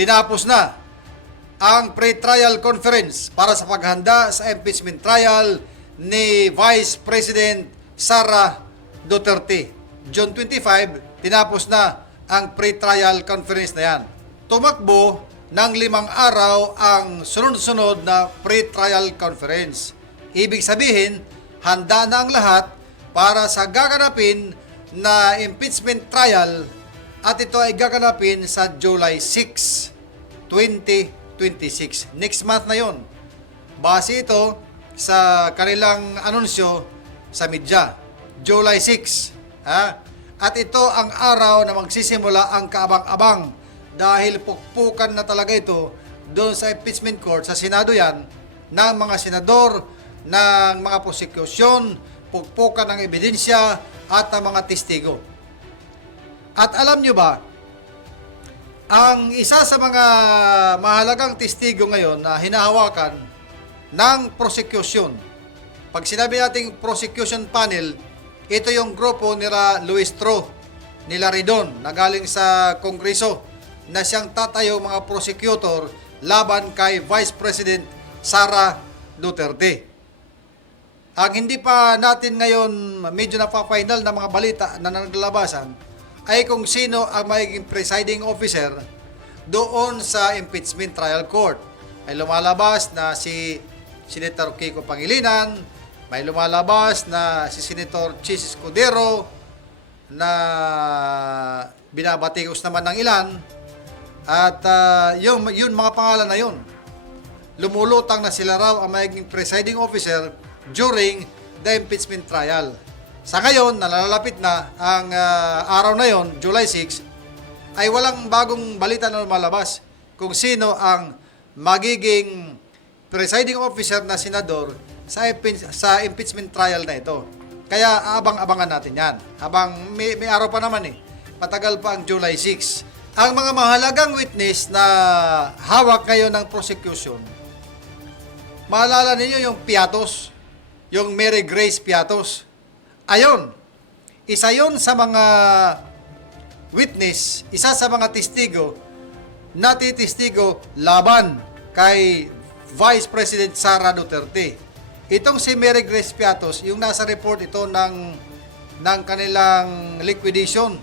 tinapos na ang pre-trial conference para sa paghanda sa impeachment trial ni Vice President Sara Duterte. June 25, tinapos na ang pre-trial conference na yan. Tumakbo ng 5 araw ang sunod-sunod na pre-trial conference. Ibig sabihin, handa na ang lahat para sa gaganapin na impeachment trial at ito ay gaganapin sa July 6, 2026. Next month na yon. Base ito sa kanilang anunsyo sa media. July 6. At ito ang araw na magsisimula ang kaabang-abang dahil pukpukan na talaga ito doon sa impeachment court, sa Senado yan, ng mga senador, ng mga prosekusyon, pukpukan ng ebidensya at ng mga testigo. At alam nyo ba, ang isa sa mga mahalagang testigo ngayon na hinahawakan ng prosecution, pag sinabi nating prosecution panel, ito yung grupo nila Luis Tro, nila Ridon, na galing sa Kongreso, na siyang tatayo mga prosecutor laban kay Vice President Sara Duterte. Ang hindi pa natin ngayon medyo napaka-final na mga balita na naglalabasan ay kung sino ang magiging presiding officer doon sa impeachment trial court. Ay lumalabas na si Senator Kiko Pangilinan, may lumalabas na si Senator Chis Escudero na binabatikos naman ng ilan at yun mga pangalan na yun. Lumulutang na sila raw ang magiging presiding officer during the impeachment trial. Sa ngayon, nalalapit na ang araw na yon, July 6, ay walang bagong balita na lumalabas kung sino ang magiging presiding officer na senador sa impeachment trial na ito. Kaya abang-abangan natin yan. Habang may araw pa naman matagal pa ang July 6. Ang mga mahalagang witness na hawak kayo ng prosecution, maalala ninyo yung Piatos, yung Mary Grace Piatos. Ayon, isa yon sa mga witness, isa sa mga testigo, natitestigo laban kay Vice President Sara Duterte. Itong si Mary Grace Piatos, yung nasa report ito ng kanilang liquidation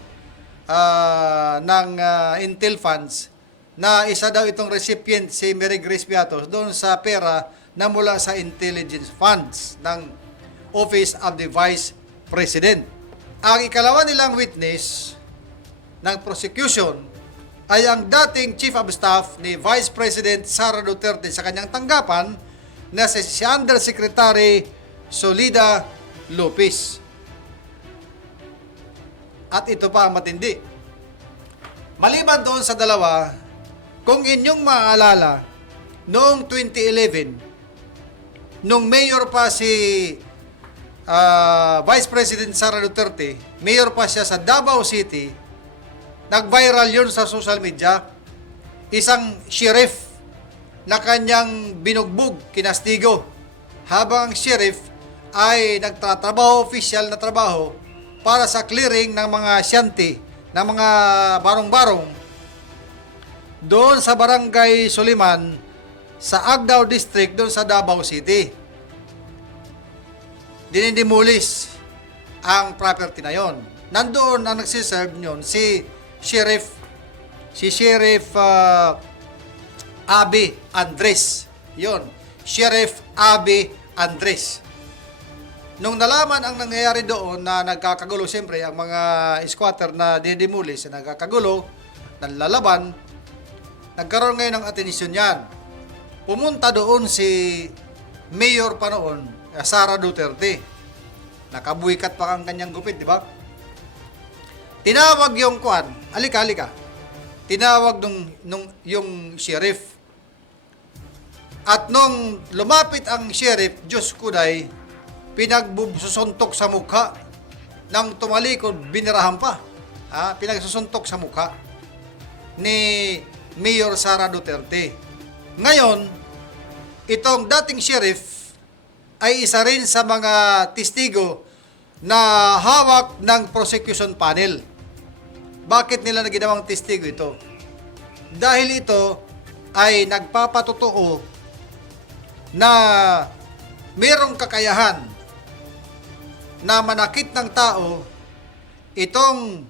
ng Intel funds, na isa daw itong recipient si Mary Grace Piatos doon sa pera na mula sa intelligence funds ng Office of the Vice President. Ang ikalawa nilang witness ng prosecution ay ang dating Chief of Staff ni Vice President Sara Duterte sa kanyang tanggapan na si Undersecretary Solida Lopez. At ito pa ang matindi. Maliban doon sa dalawa, kung inyong maaalala, noong 2011, nung mayor pa si Vice President Sara Duterte, mayor pa siya sa Davao City, nag-viral yun sa social media, isang sheriff na kanyang binugbog, kinastigo, habang sheriff ay nagtatrabaho, official na trabaho, para sa clearing ng mga shanty, ng mga barong-barong, doon sa Barangay Suliman, sa Agdao District, doon sa Davao City. Dinidemolis ang property na yon. Nandoon ang nagsiserve nyon si Sheriff Abby Andres. Yon, Sheriff Abby Andres. Nung nalaman ang nangyayari doon na nagkakagulo, siyempre ang mga squatter na didemolis na nagkakagulo, nanlalaban, nagkaroon ngayon ng atensyon yan. Pumunta doon si Mayor pa noon, Sara Duterte. Nakabuikat pa ang kanyang gupit, di ba? Tinawag yung halika. Tinawag yung sheriff. At nung lumapit ang sheriff, Diyos kuday, pinagsusuntok sa mukha. Nang tumalikod, binirahan pa. Pinagsusuntok sa mukha ni Mayor Sara Duterte. Ngayon, itong dating sheriff ay isa rin sa mga testigo na hawak ng prosecution panel. Bakit nila ginawang testigo ito? dahil ito ay nagpapatotoo na mayroong kakayahan na manakit ng tao itong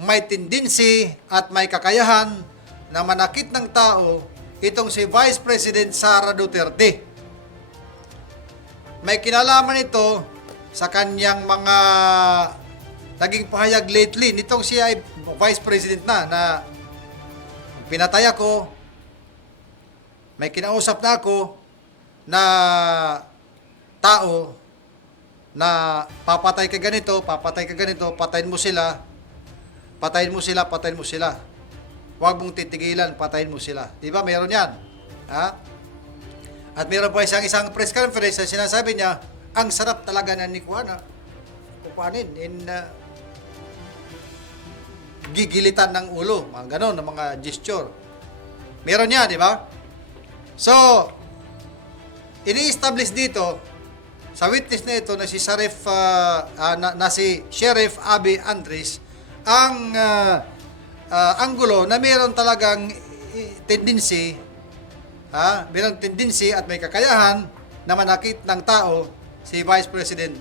may tendency at may kakayahan na manakit ng tao itong si Vice President Sara Duterte. May kinalaman ito sa kanyang mga naging pahayag lately nitong siya ay Vice President na pinatay ako, may kinausap na ako na tao na papatay ka ganito, patayin mo sila, patayin mo sila, patayin mo sila. Huwag mong titigilan, patayin mo sila. Di ba? Meron yan. Ha? At meron pa isang press conference na sinasabi niya, ang sarap talaga na ni Kuana. Kukuhanin gigilitan ng ulo. Mga ganon, ng mga gesture. Meron yan, di ba? So, ini-establish dito, sa witness na ito na si Sheriff Abby Andres, ang anggulo na mayroon talagang tendency, mayroon tendency at may kakayahan na manakit ng tao si Vice President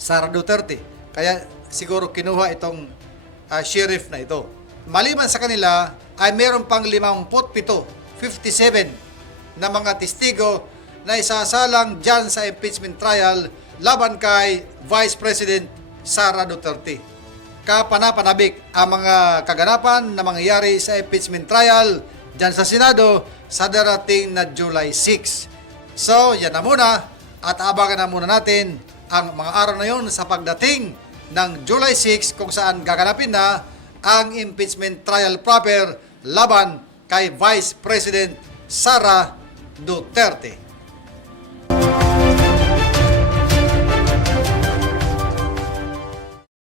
Sara Duterte. Kaya siguro kinuha itong sheriff na ito. Maliban sa kanila ay mayroon pang 57 na mga testigo na isasalang dyan sa impeachment trial laban kay Vice President Sara Duterte. Kapanapanabik ang mga kaganapan na mangyayari sa impeachment trial dyan sa Senado sa darating na July 6. So, yan na muna at abangan na muna natin ang mga araw na yon sa pagdating ng July 6 kung saan gaganapin na ang impeachment trial proper laban kay Vice President Sara Duterte.